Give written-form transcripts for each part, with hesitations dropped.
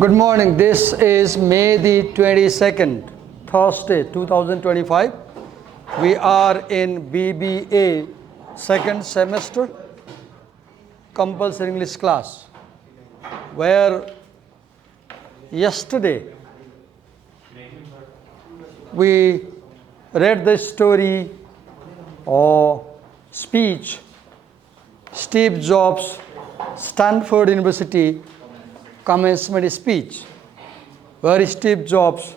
Good morning. This is May the 22nd, Thursday, 2025. We are in BBA second semester compulsory English class, where yesterday we read the story or speech Steve Jobs, Stanford University commencement speech, where Steve Jobs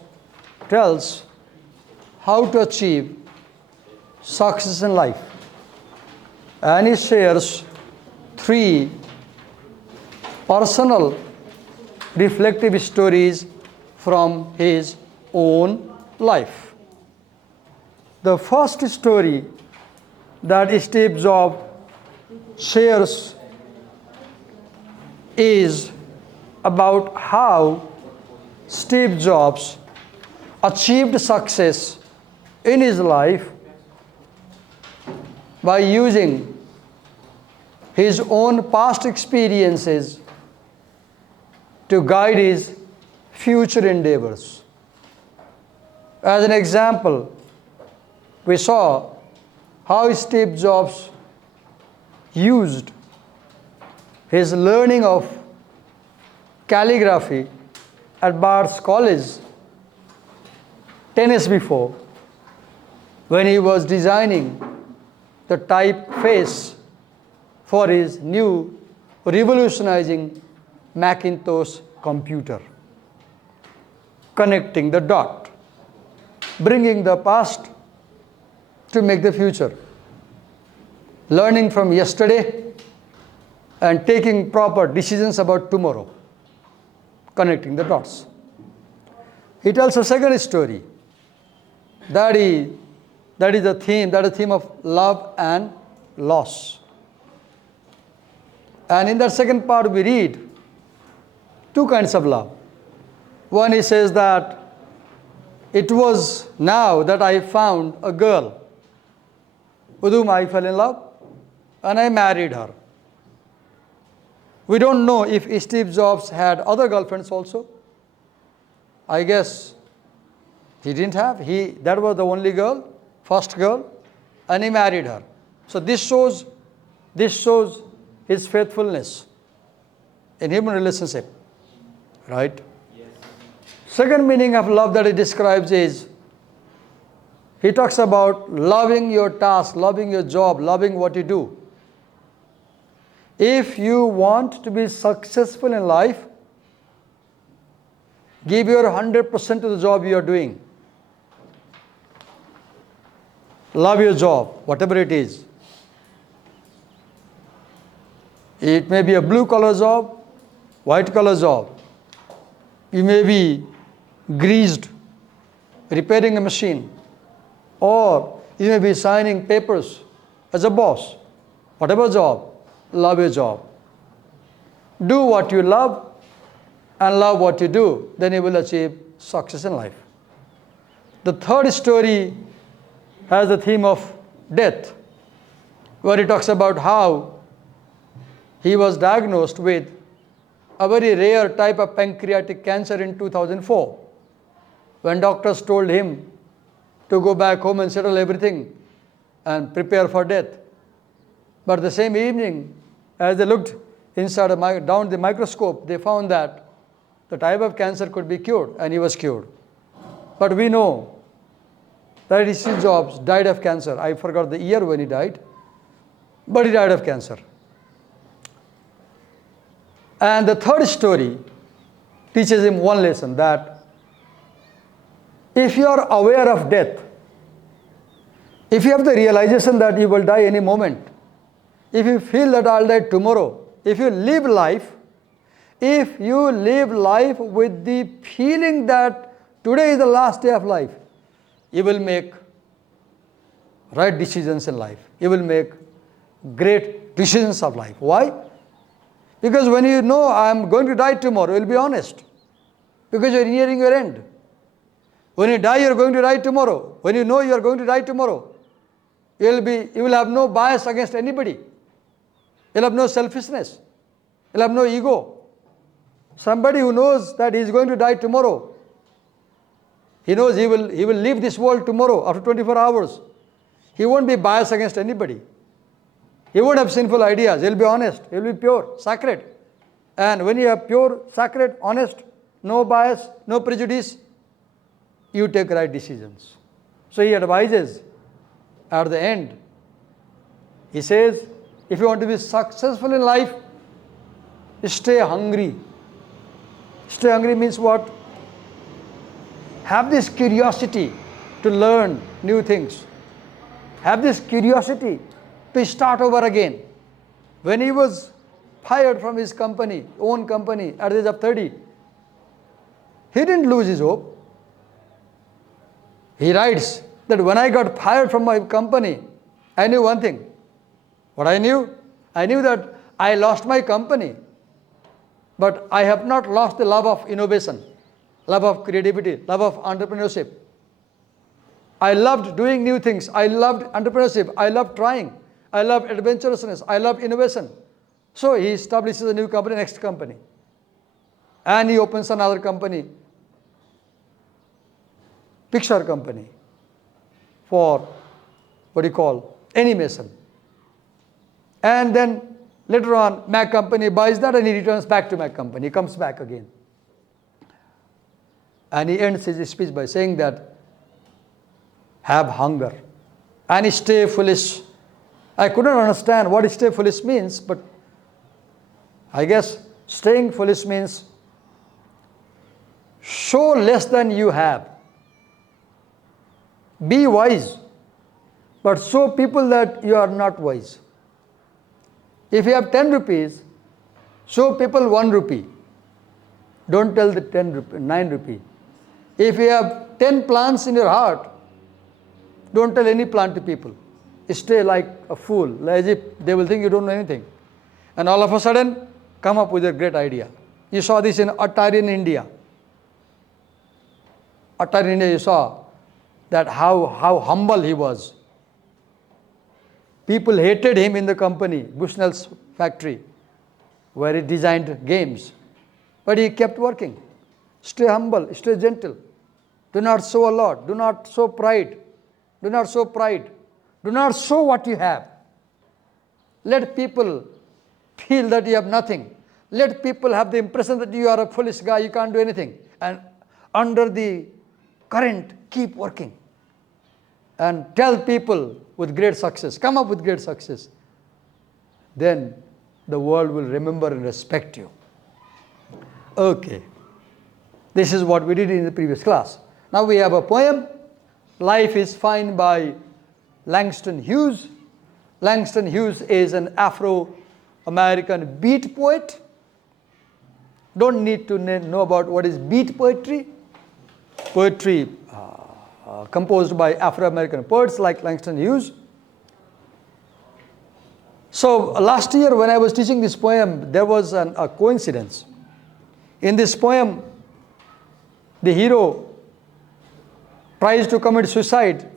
tells how to achieve success in life. And he shares 3 personal reflective stories from his own life. The first story that Steve Jobs shares is about how Steve Jobs achieved success in his life by using his own past experiences to guide his future endeavors. As an example, we saw how Steve Jobs used his learning of calligraphy at Bart's College 10 years before, when he was designing the typeface for his new revolutionizing Macintosh computer, connecting the dot, bringing the past to make the future, learning from yesterday and taking proper decisions about tomorrow, connecting the dots. He tells a second story that is the theme of love and loss. And in that second part we read 2 kinds of love. One, he says that it was now that I found a girl with whom I fell in love and I married her. We don't know if Steve Jobs had other girlfriends also. I guess he didn't have. That was the only girl, first girl, and he married her. So this shows his faithfulness in human relationship, right? Yes. Second meaning of love that he describes is, he talks about loving your task, loving your job, loving what you do. If you want to be successful in life, give your 100% to the job you are doing. Love your job, whatever it is. It may be a blue-collar job, white-collar job. You may be greased, repairing a machine, or you may be signing papers as a boss. Whatever job, love your job. Do what you love and love what you do, then you will achieve success in life. The third story has the theme of death, where he talks about how he was diagnosed with a very rare type of pancreatic cancer in 2004, when doctors told him to go back home and settle everything and prepare for death. But the same evening, as they looked down the microscope, they found that the type of cancer could be cured, and he was cured. But we know that Steve Jobs died of cancer. I forgot the year when he died, but he died of cancer. And the third story teaches him one lesson, that if you are aware of death, if you have the realization that you will die any moment, if you feel that I'll die tomorrow, if you live life with the feeling that today is the last day of life, you will make right decisions in life. You will make great decisions of life. Why? Because when you know I'm going to die tomorrow, you'll be honest. Because you're nearing your end. When you die, you're going to die tomorrow. When you know you're going to die tomorrow, you will have no bias against anybody. You'll have no selfishness. You'll have no ego. Somebody who knows that he is going to die tomorrow. He knows he will leave this world tomorrow after 24 hours. He won't be biased against anybody. He won't have sinful ideas. He'll be honest. He'll be pure, sacred. And when you are pure, sacred, honest, no bias, no prejudice, you take right decisions. So he advises at the end. He says, if you want to be successful in life, stay hungry. Stay hungry means what? Have this curiosity to learn new things. Have this curiosity to start over again. When he was fired from his company, own company, at the age of 30, he didn't lose his hope. He writes that when I got fired from my company, I knew one thing. What I knew? I knew that I lost my company, but I have not lost the love of innovation, love of creativity, love of entrepreneurship. I loved doing new things. I loved entrepreneurship. I loved trying. I loved adventurousness. I loved innovation. So he establishes a new company, next company. And he opens another company, picture company, for animation. And then later on, Mac company buys that and he returns back to Mac company. He comes back again. And he ends his speech by saying that, have hunger and stay foolish. I couldn't understand what stay foolish means, but I guess staying foolish means show less than you have. Be wise, but show people that you are not wise. If you have 10 rupees, show people 1 rupee. Don't tell the 9 rupee. If you have 10 plants in your heart, don't tell any plant to people. Stay like a fool, as if they will think you don't know anything. And all of a sudden, come up with a great idea. You saw this in Atari in India. Atari in India, you saw that how humble he was. People hated him in the company, Bushnell's factory, where he designed games. But he kept working. Stay humble, stay gentle. Do not show a lot. Do not show pride. Do not show pride. Do not show what you have. Let people feel that you have nothing. Let people have the impression that you are a foolish guy, you can't do anything. And under the current, keep working. And tell people with great success, come up with great success. Then the world will remember and respect you. Okay. This is what we did in the previous class. Now we have a poem, Life is Fine by Langston Hughes. Langston Hughes is an Afro-American beat poet. Don't need to know about what is beat poetry. Poetry composed by Afro-American poets like Langston Hughes. So last year when I was teaching this poem, there was a coincidence. In this poem, the hero tries to commit suicide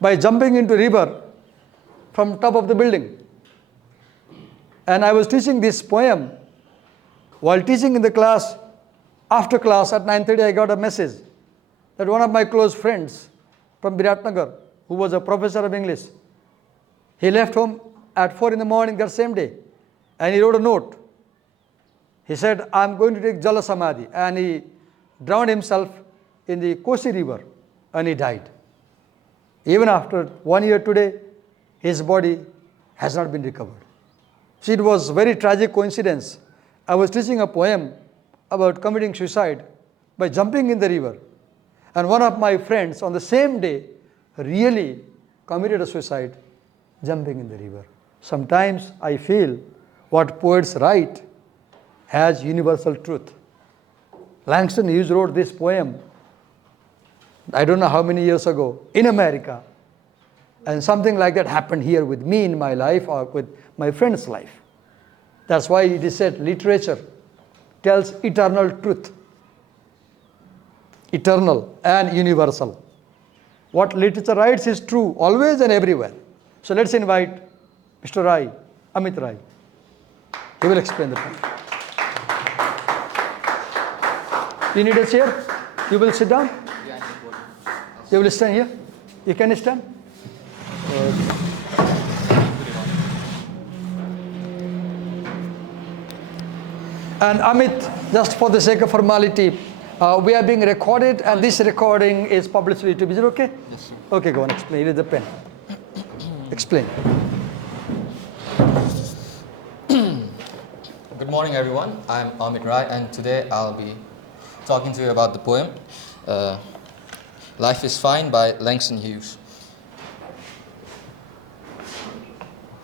by jumping into river from top of the building. And I was teaching this poem. While teaching in the class, after class at 9:30, I got a message that one of my close friends from Biratnagar, who was a professor of English, he left home at 4 in the morning that same day, and he wrote a note. He said, I'm going to take Jala Samadhi, and he drowned himself in the Kosi river, and he died. Even after 1 year today, his body has not been recovered. See, it was a very tragic coincidence. I was teaching a poem about committing suicide by jumping in the river. And one of my friends on the same day really committed a suicide jumping in the river. Sometimes I feel what poets write has universal truth. Langston Hughes wrote this poem, I don't know how many years ago, in America. And something like that happened here with me in my life or with my friend's life. That's why it is said literature tells eternal truth. Eternal and universal. What literature writes is true always and everywhere. So let's invite Mr. Rai, Amit Rai. He will explain the point. You need a chair? You will sit down? Yeah, I think what- You will stand here? You can stand? And Amit, just for the sake of formality, we are being recorded and this recording is published on YouTube. Is it okay? Yes, sir. Okay, go on, explain. Here is the pen. Explain. Good morning, everyone. I'm Amit Rai, and today I'll be talking to you about the poem Life is Fine by Langston Hughes.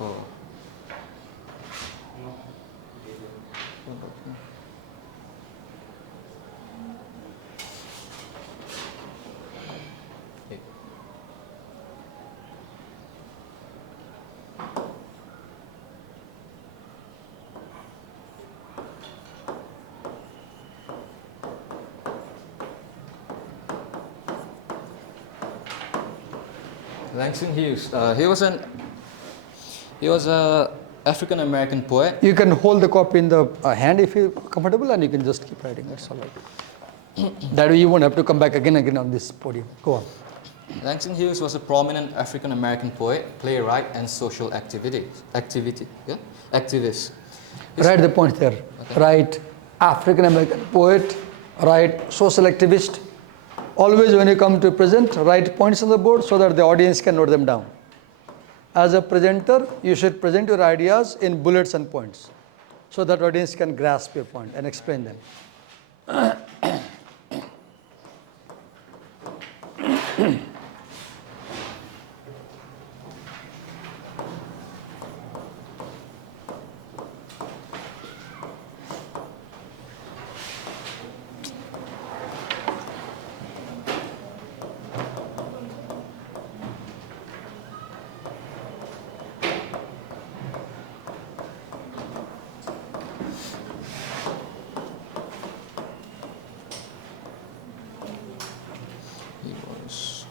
Oh. Langston Hughes. He was a African American poet. You can hold the copy in the hand if you're comfortable, and you can just keep writing. That's all right. That way you won't have to come back again and again on this podium. Go on. Langston Hughes was a prominent African American poet, playwright, and social activist. Write the point there. Okay. Write African American poet, write social activist. Always when you come to present, write points on the board so that the audience can note them down. As a presenter, you should present your ideas in bullets and points so that audience can grasp your point and explain them. He was.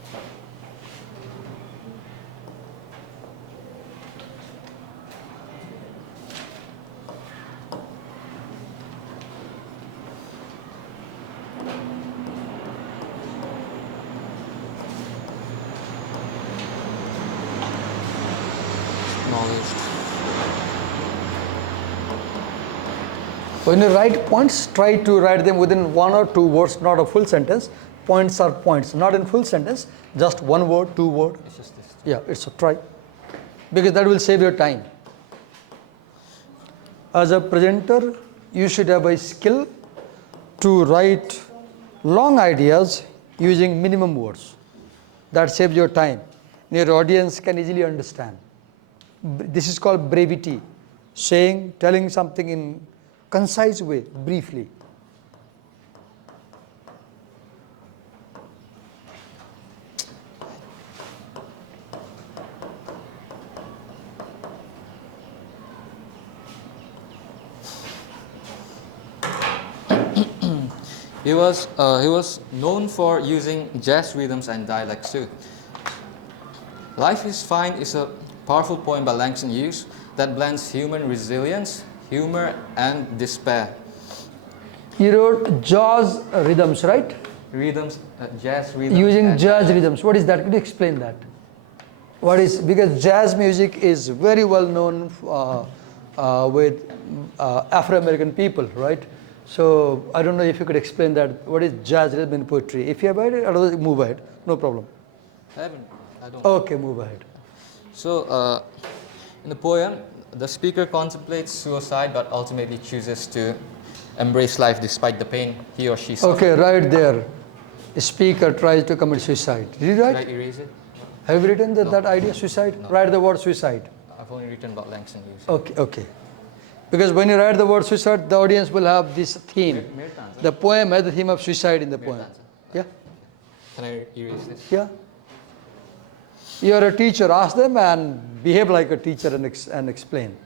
Acknowledged. When you write points, try to write them within 1 or 2 words, not a full sentence. Points are points, not in full sentence, just 1 word, 2 word. It's just this. Yeah, it's a try. Because that will save your time. As a presenter, you should have a skill to write long ideas using minimum words. That saves your time. Your audience can easily understand. This is called brevity. Telling something in concise way, briefly. He was known for using jazz rhythms and dialects too. Life is Fine is a powerful poem by Langston Hughes that blends human resilience, humor, and despair. He wrote jazz rhythms, right? Rhythms, jazz rhythms. Using and jazz rhythms. What is that? Could you explain that? Because jazz music is very well known with Afro-American people, right? So I don't know if you could explain that. What is jazz rhythm in poetry? If you have it, otherwise move ahead. No problem. I don't. Okay, move ahead. So, in the poem, the speaker contemplates suicide but ultimately chooses to embrace life despite the pain he or she suffers. Okay, right there. A speaker tries to commit suicide. Did you write? Should I erase it? Have you written No. that idea, suicide? No. Write the word suicide. I've only written about Langston Hughes. Okay. Because when you write the word suicide, the audience will have this theme. The poem has the theme of suicide in the poem. Yeah? Can I erase this? Yeah. You are a teacher, ask them and behave like a teacher and explain.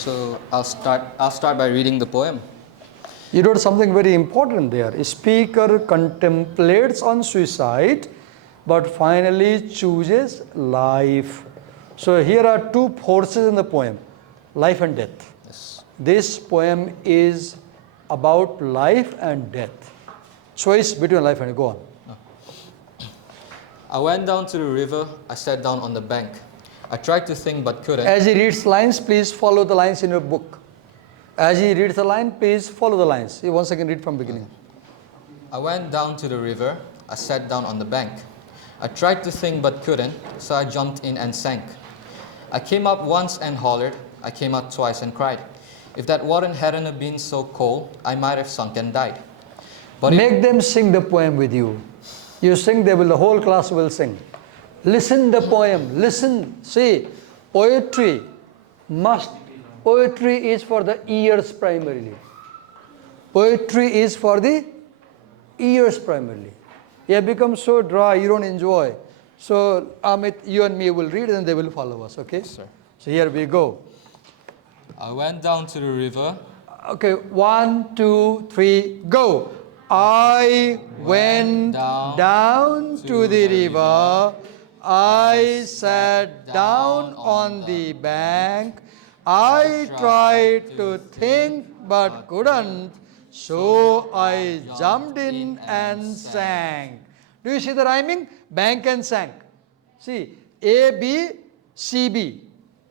So I'll start by reading the poem. You wrote something very important there. A speaker contemplates on suicide, but finally chooses life. So here are two forces in the poem, life and death. Yes. This poem is about life and death. Choice between life and death. Go on. I went down to the river, I sat down on the bank. I tried to think but couldn't. As he reads lines, please follow the lines in your book. As he reads the line, please follow the lines. You once again read from beginning. I went down to the river, I sat down on the bank. I tried to think but couldn't, so I jumped in and sank. I came up once and hollered, I came out twice and cried. If that water hadn't been so cold, I might have sunk and died. But Make them sing the poem with you. You sing, the whole class will sing. Listen the poem, listen. See, poetry is for the ears primarily. Poetry is for the ears primarily. You have become so dry, you don't enjoy. So Amit, you and me will read and they will follow us, okay? Sir. So here we go. I went down to the river. Okay, 1, 2, 3, go. I went down to the river. I sat down on the bank. I tried to think but couldn't, so I jumped in and sank. Do you see the rhyming? Bank and sank. See, A, B, C, B.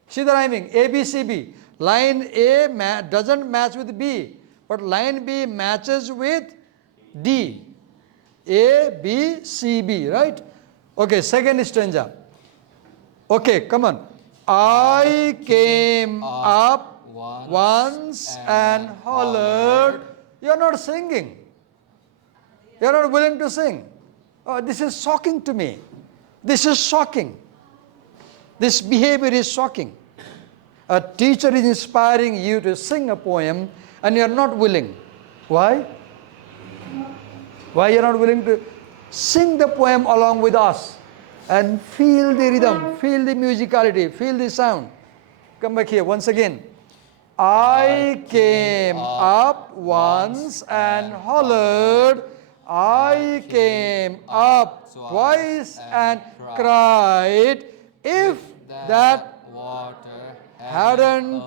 See the rhyming? A, B, C, B. Line A doesn't match with B, but line B matches with D. A, B, C, B, right? Okay, second stanza. Okay, come on. I came up once and hollered. You're not singing. You're not willing to sing. Oh, this is shocking to me. This is shocking. This behavior is shocking. A teacher is inspiring you to sing a poem and you're not willing. Why? Why you're not willing to sing the poem along with us and feel the rhythm, feel the musicality, feel the sound. Come back here once again. I came up once and hollered. I came up twice and cried. If that Water hadn't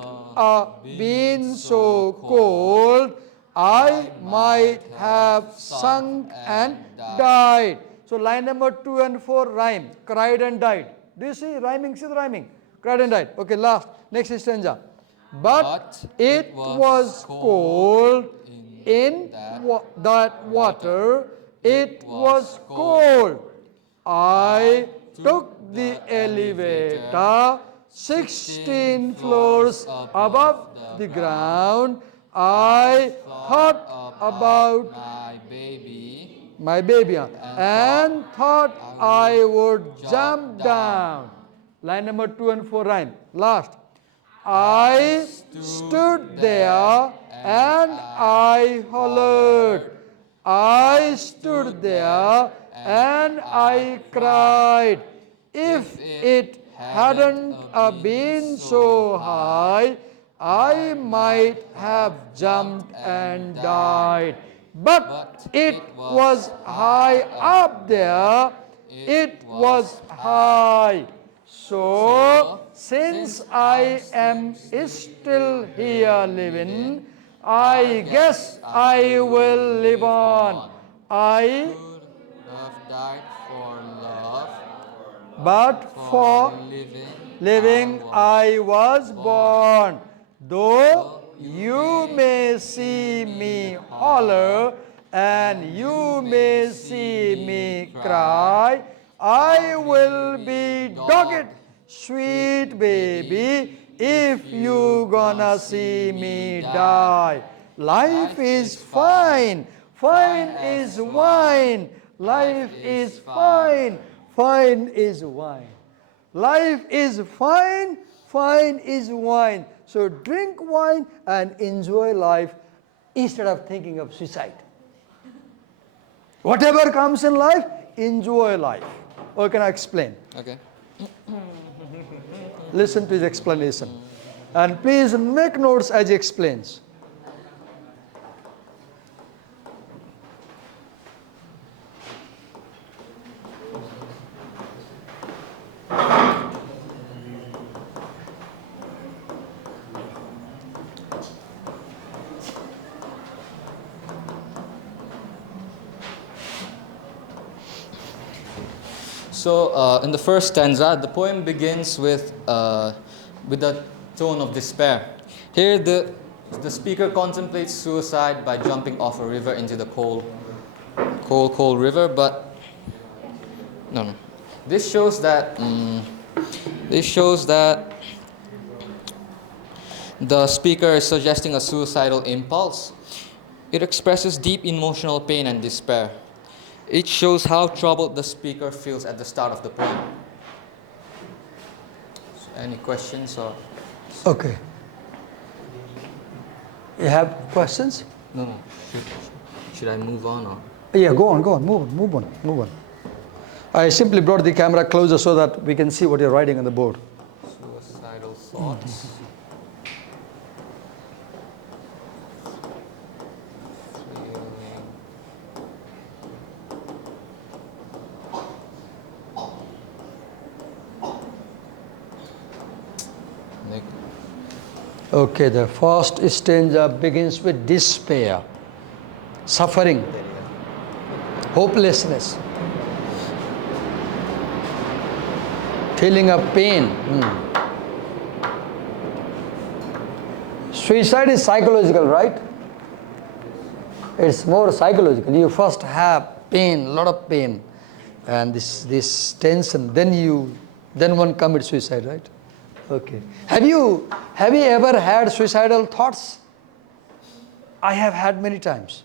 been so cold, I might have sunk and died. So line number 2 and 4 rhyme. Cried and died. Do you see rhyming? See the rhyming. Cried and died. Okay, last. Next stanza. But it was cold in that water. It was cold. I took the elevator 16 floors above the ground. I thought about my baby and thought I would jump down. Line number 2 and 4 rhyme. Last. I stood there and I hollered. I stood there and I cried. If it hadn't been so high, I might have jumped and died. But it was high up there. It was high. So, since I am still here living, I guess I will live on. I have died for love, but for living I was born. Though you may see me holler and you may see me cry, I will be dogged, sweet baby, if you gonna see me die. Life is fine, fine is wine. Life is fine, fine is wine. Life is fine, fine is wine. So drink wine and enjoy life instead of thinking of suicide. Whatever comes in life, enjoy life. Or can I explain? Okay. Listen to his explanation. And please make notes as he explains. So in the first stanza, the poem begins with a tone of despair. Here the speaker contemplates suicide by jumping off a river into the cold river, but no. This shows that the speaker is suggesting a suicidal impulse. It expresses deep emotional pain and despair. It shows how troubled the speaker feels at the start of the poem. So any questions or? Okay. You have questions? No. Should I move on or? Yeah, go on, move on. I simply brought the camera closer so that we can see what you're writing on the board. Suicidal thoughts. Okay, the first stanza begins with despair, suffering, hopelessness, feeling of pain. Suicide is psychological, right? It's more psychological. You first have pain, a lot of pain, and this tension. Then one commits suicide, right? Okay. Have you ever had suicidal thoughts? I have had many times.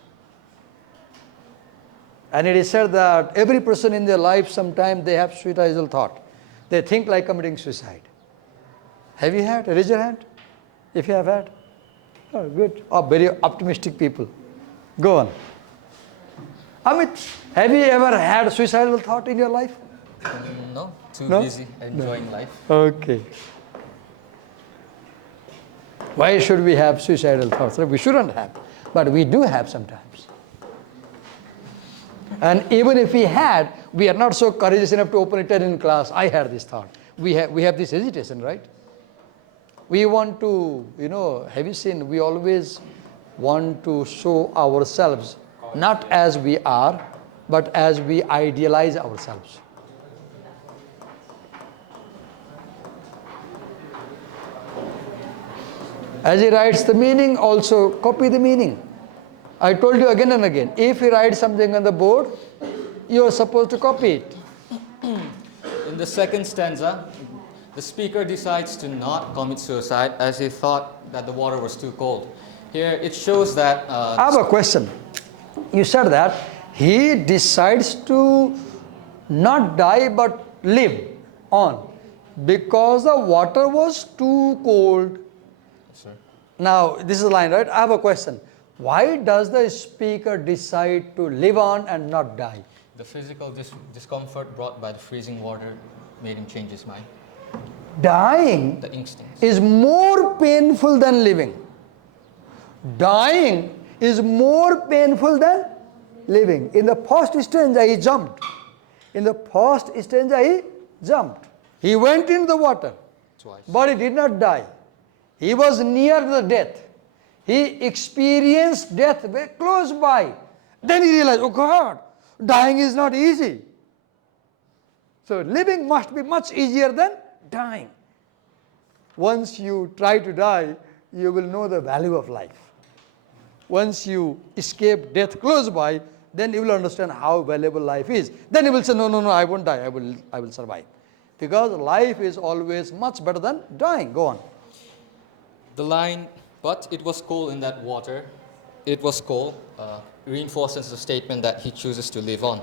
And it is said that every person in their life, sometime they have suicidal thought. They think like committing suicide. Have you had? Raise your hand if you have had. Oh, good. Oh, very optimistic people. Go on. Amit, have you ever had suicidal thought in your life? No, too No? busy enjoying life. Okay. Why should we have suicidal thoughts? We shouldn't have, but we do have sometimes. And even if we had, we are not so courageous enough to open it in class. I had this thought. We have this hesitation, right? We want to, have you seen, we always want to show ourselves not as we are, but as we idealize ourselves. As he writes the meaning, also copy the meaning. I told you again and again, if he writes something on the board, you are supposed to copy it. In the second stanza, the speaker decides to not commit suicide as he thought that the water was too cold. Here it shows that... I have a question. You said that he decides to not die but live on because the water was too cold. Sir. Now, this is a line, right? I have a question. Why does the speaker decide to live on and not die? The physical discomfort brought by the freezing water made him change his mind. Dying The instincts. is more painful than living. Dying is more painful than living. In the first stanza, he jumped. He went into the water, Twice. but he did not die. He was near the death. He experienced death very close by. Then he realized, oh God, dying is not easy. So living must be much easier than dying. Once you try to die, you will know the value of life. Once you escape death close by, then you will understand how valuable life is. Then you will say, no, I won't die, I will survive. Because life is always much better than dying. Go on. The line, but it was cold in that water, it was cold, reinforces the statement that he chooses to live on.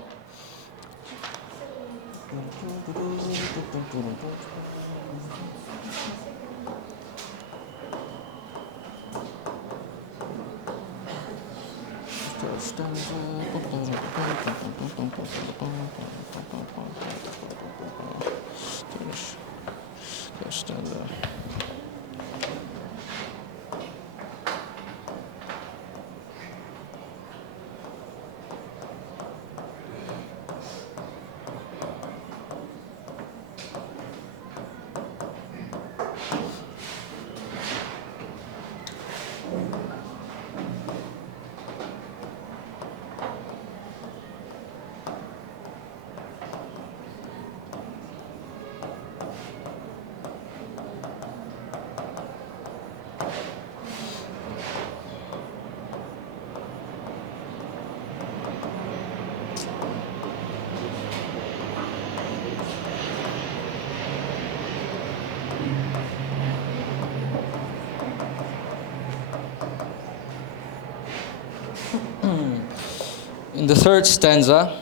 In the third stanza,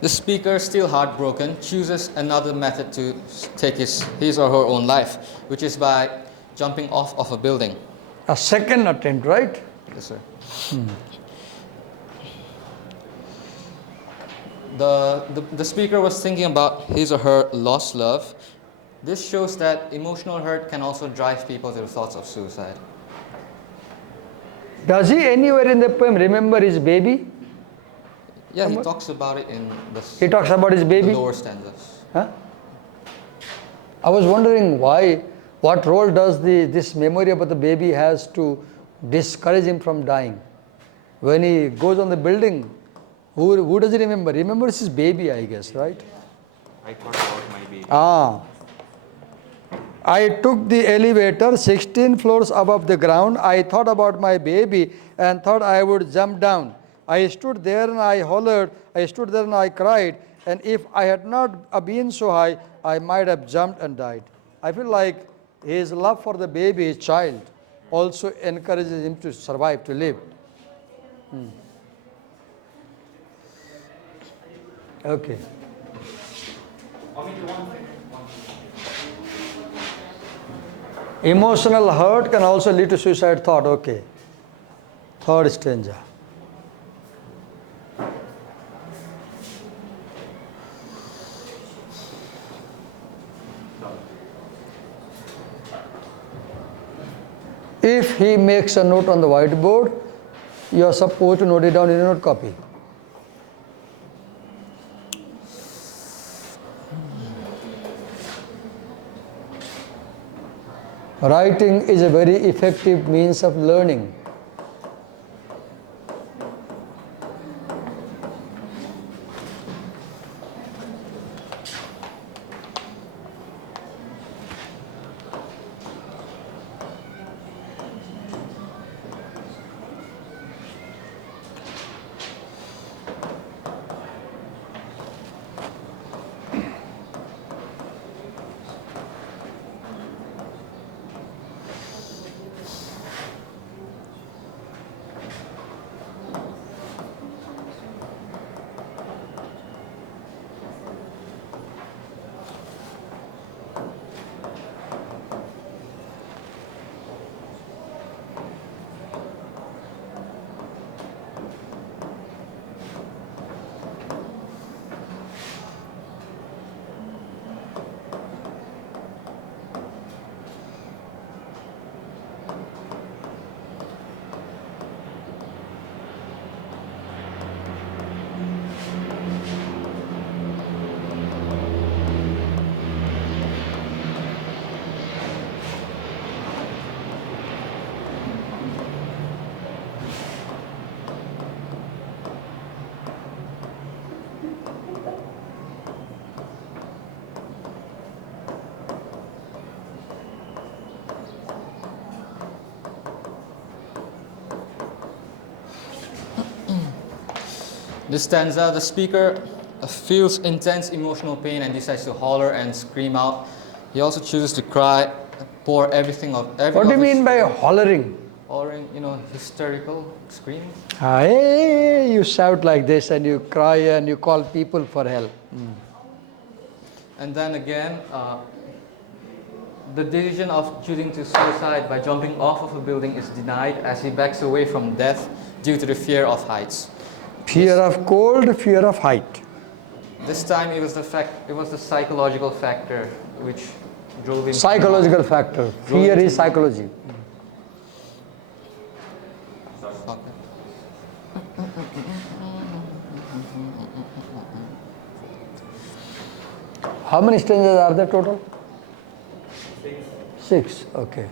the speaker, still heartbroken, chooses another method to take his or her own life, which is by jumping off of a building. A second attempt, right? Yes, sir. The speaker was thinking about his or her lost love. This shows that emotional hurt can also drive people to the thoughts of suicide. Does he anywhere in the poem remember his baby? Yeah, he talks about it in He talks about his the baby? lower stanzas. Huh? I was wondering what role does this memory about the baby has to discourage him from dying? When he goes on the building, who does he remember? He remembers his baby, I guess, right? I thought about my baby. I took the elevator 16 floors above the ground. I thought about my baby and thought I would jump down. I stood there and I hollered. I stood there and I cried. And if I had not been so high, I might have jumped and died. I feel like his love for the baby, his child, also encourages him to survive, to live. Okay. Emotional hurt can also lead to suicide thought. Okay. Third stanza. If he makes a note on the whiteboard, you are supposed to note it down in a note copy. Writing is a very effective means of learning. This stanza, the speaker feels intense emotional pain and decides to holler and scream out. He also chooses to cry, pour everything of everything. What do you mean by hollering? Hollering, hysterical screaming. Hey, you shout like this and you cry and you call people for help. And then again, the decision of choosing to suicide by jumping off of a building is denied as he backs away from death due to the fear of heights. Fear of cold, fear of height. This time it was the psychological factor which drove him. Psychological factor. Fear is psychology. How many stanzas are there total? 6. Okay.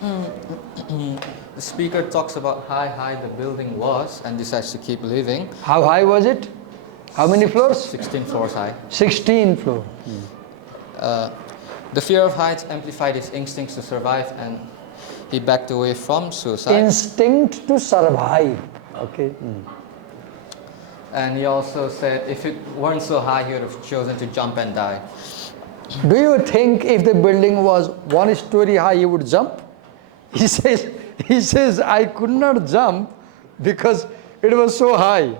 The speaker talks about how high the building was and decides to keep living. How high was it? How many floors? 16 floors high. 16 floors. The fear of heights amplified his instincts to survive, and he backed away from suicide. Instinct to survive. Okay. And he also said if it weren't so high, he would have chosen to jump and die. Do you think if the building was 1 story high, he would jump? He says, I could not jump because it was so high.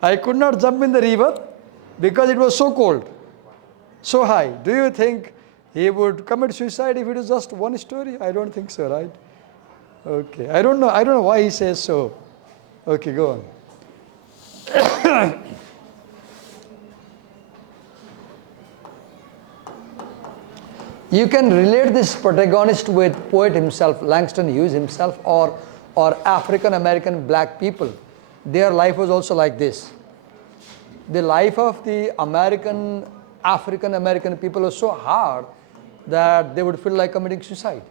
I could not jump in the river because it was so cold, so high. Do you think he would commit suicide if it was just 1 story? I don't think so, right? Okay. I don't know why he says so. Okay, go on. You can relate this protagonist with poet himself, Langston Hughes himself, or African American black people. Their life was also like this. The life of the African American people was so hard that they would feel like committing suicide.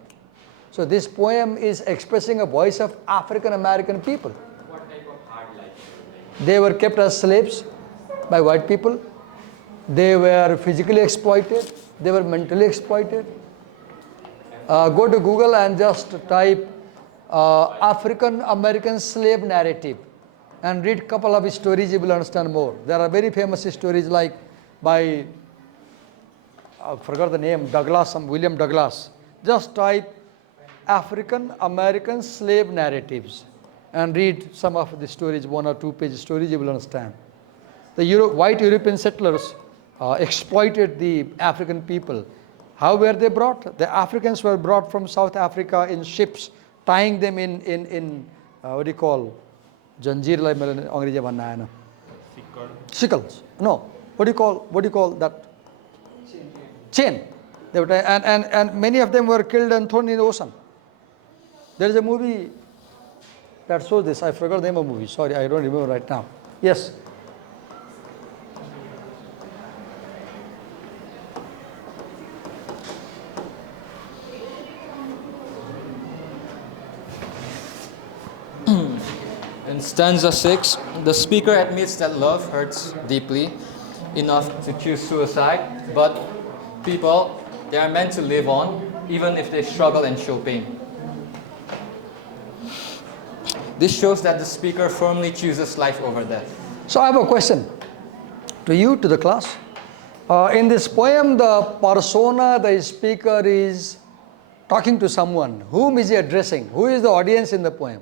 So this poem is expressing a voice of African American people. What type of hard life? They were kept as slaves by white people. They were physically exploited. They were mentally exploited. Go to Google and just type African American slave narrative and read a couple of stories, you will understand more. There are very famous stories like by, I forgot the name, William Douglas. Just type African American slave narratives and read some of the stories, 1 or 2 page stories, you will understand. The white European settlers exploited the African people. How were they brought? The Africans were brought from South Africa in ships, tying them in what do you call? Janjeer like Angrezi banna hai na. Sickles. No. What do you call that? Chain. They were and many of them were killed and thrown in the ocean. There is a movie that shows this. I forgot the name of the movie. Sorry, I don't remember right now. Yes. In stanza 6, the speaker admits that love hurts deeply enough to choose suicide, but people, they are meant to live on, even if they struggle and show pain. This shows that the speaker firmly chooses life over death. So I have a question to you, to the class. In this poem, the persona, the speaker is talking to someone. Whom is he addressing? Who is the audience in the poem?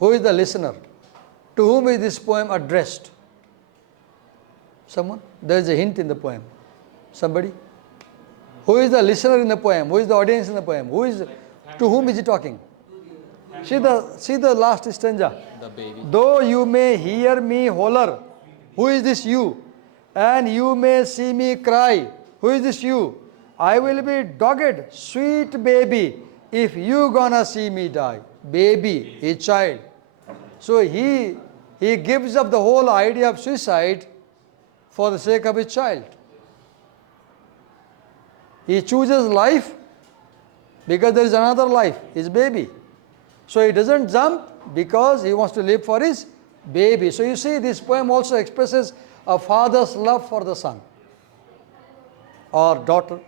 Who is the listener? To whom is this poem addressed? Someone? There is a hint in the poem. Somebody? Who is the listener in the poem? Who is the audience in the poem? To whom is he talking? See the last stanza. The baby. Though you may hear me holler, who is this you? And you may see me cry, who is this you? I will be dogged, sweet baby, if you gonna see me die. Baby, a child. So he gives up the whole idea of suicide for the sake of his child. He chooses life because there is another life, his baby. So he doesn't jump because he wants to live for his baby. So you see, this poem also expresses a father's love for the son or daughter,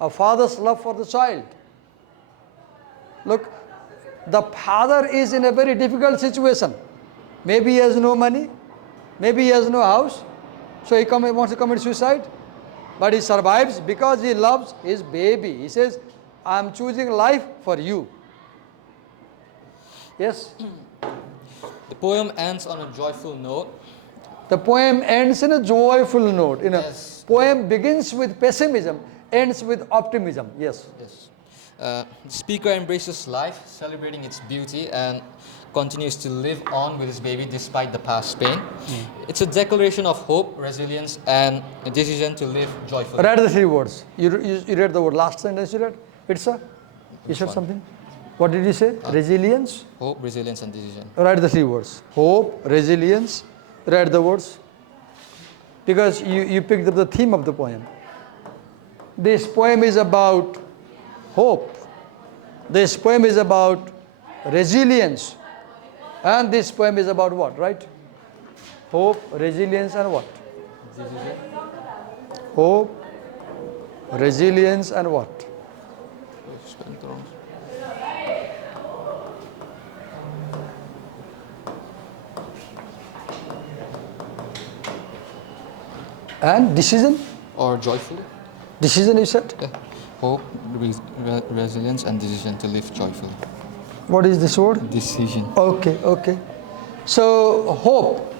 a father's love for the child. Look, the father is in a very difficult situation. Maybe he has no money, maybe he has no house, so he wants to commit suicide. But he survives because he loves his baby. He says, I am choosing life for you. Yes? The poem ends on a joyful note. The poem ends in a joyful note. Yes. Poem begins with pessimism, ends with optimism. Yes. Yes. The speaker embraces life, celebrating its beauty, and continues to live on with his baby despite the past pain. It's a declaration of hope, resilience, and a decision to live joyfully. Read the 3 words. You read the word last sentence you read? It's a? You said something? What did you say? Resilience? Hope, resilience, and decision. Write the 3 words. Hope, resilience. Write the words. Because you picked up the theme of the poem. This poem is about hope. This poem is about resilience. And this poem is about what, right? Hope, resilience, and what? Hope, resilience, and what? And decision? Or joyfully? Decision, you said? Yeah. Hope, resilience, and decision to live joyfully. What is this word? Decision. Okay, okay. So, hope.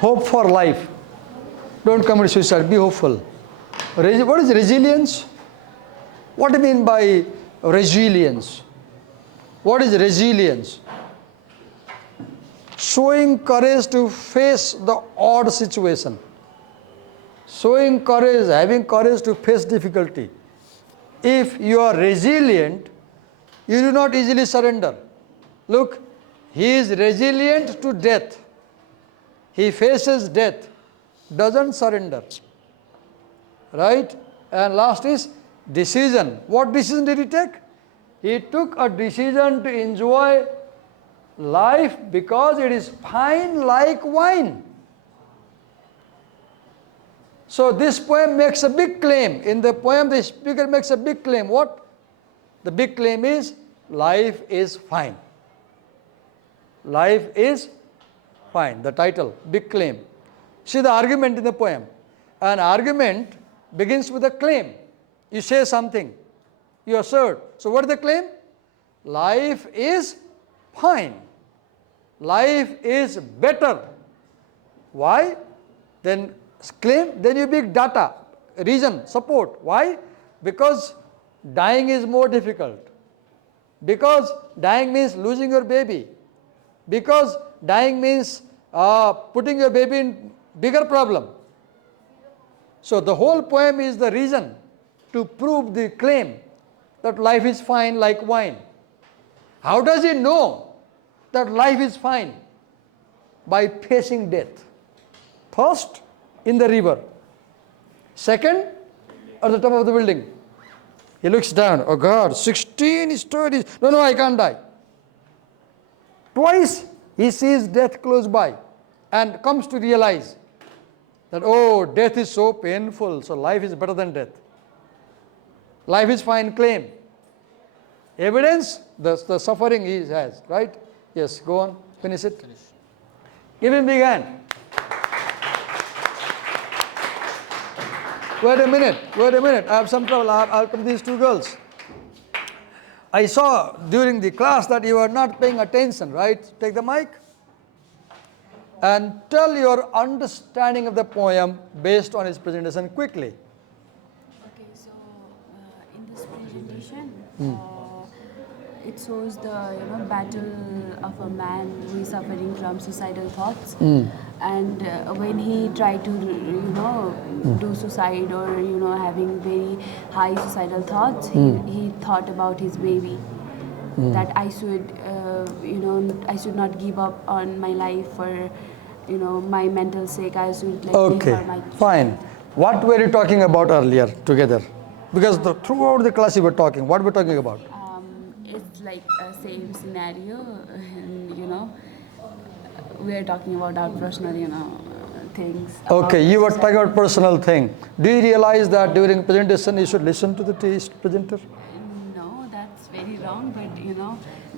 Hope for life. Don't commit suicide, be hopeful. What is resilience? What do you mean by resilience? What is resilience? Showing courage to face the odd situation. Showing courage, having courage to face difficulty. If you are resilient, you do not easily surrender. Look, he is resilient to death. He faces death, doesn't surrender. Right? And last is decision. What decision did he take? He took a decision to enjoy life because it is fine like wine. So this poem makes a big claim. In the poem, the speaker makes a big claim. What? The big claim is, life is fine. Life is fine. The title, big claim. See the argument in the poem. An argument begins with a claim. You say something. You assert. So what is the claim? Life is fine. Life is better. Why? Then claim, then you big data, reason, support. Why? Because dying is more difficult. Because dying means losing your baby. Because dying means putting your baby in bigger problem. So the whole poem is the reason to prove the claim that life is fine like wine. How does he know that life is fine? By facing death. First, in the river. Second, at the top of the building. He looks down. Oh God, 16 stories. No, I can't die. Twice, he sees death close by and comes to realize that, oh, death is so painful, so life is better than death. Life is fine claim. Evidence, the suffering he has, right? Yes, go on, finish it. Finish. Give him big hand. Wait a minute, I have some trouble. I'll put these two girls. I saw during the class that you are not paying attention, right? Take the mic and tell your understanding of the poem based on his presentation quickly. Okay, so in this presentation, it shows the battle of a man who is suffering from suicidal thoughts, and when he tried to do suicide or having very high suicidal thoughts, he thought about his baby, that I should not give up on my life for my mental sake. I should live for my fine. What were you talking about earlier together? Because throughout the class you were talking. What were we talking about? It's like a same scenario, and we are talking about our personal things. Okay, you were talking about personal thing. Do you realize that during presentation you should listen to the presenter? No, that's very wrong, but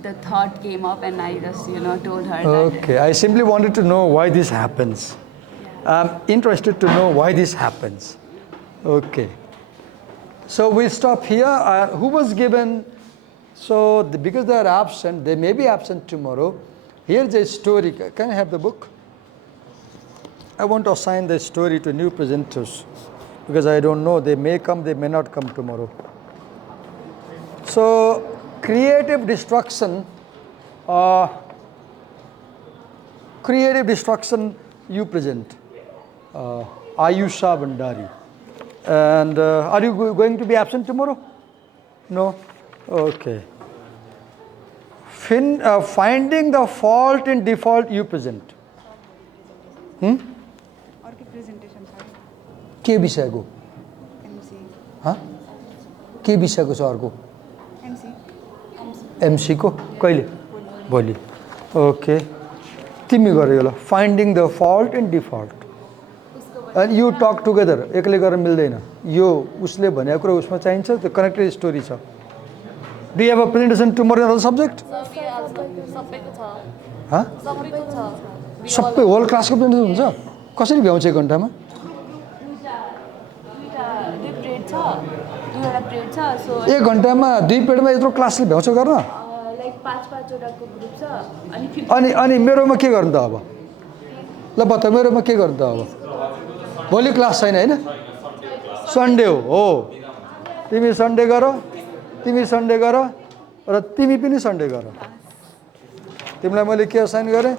the thought came up and I just told her Okay, I simply wanted to know why this happens. I'm interested to know why this happens. Okay. So we stop here. Who was given? So because they are absent, they may be absent tomorrow. Here's a story. Can I have the book? I want to assign the story to new presenters because I don't know. They may come, they may not come tomorrow. So creative destruction. You present. Ayusha Bandari. And are you going to be absent tomorrow? No? Okay. Finding the fault in default, you present. और की presentation sir के विषय को MC हाँ के विषय को sir को MC एमसीको कहिले भोलि ओके तिमी गर यो ल finding the fault end default and you टक टुगेदर एक्लै गरेर मिल्दैन यो उसले भनेको कुरा उसमा चाहिन्छ त्यो कनेक्टेड स्टोरी छ do have a presentation tomorrow in other subject सबै होल क्लासको प्रेजेन्टेसन हुन्छ कसरी भ्याउँछ 1 घन्टामा दुईवटा पिरियड छ सो 1 घन्टामा 2 पिरियडमा यत्रो क्लासले भ्याउँछ गर्न लाइक 5-5वटाको ग्रुप छ अनि अनि मेरोमा के गर्नु त अब ल बता मेरोमा के गर्नु त अब भोलि क्लास छैन हैन सन्डे हो तिमी सन्डे गर र तिमी पनि सन्डे गर तिमीलाई मैले के असाइन गरेँ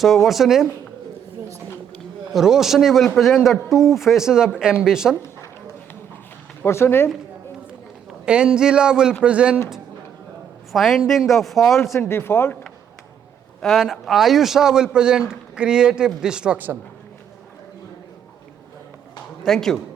so what's your name Roshni will present the 2 phases of ambition. What's your name? Angela will present finding the faults in default. And Ayusha will present creative destruction. Thank you.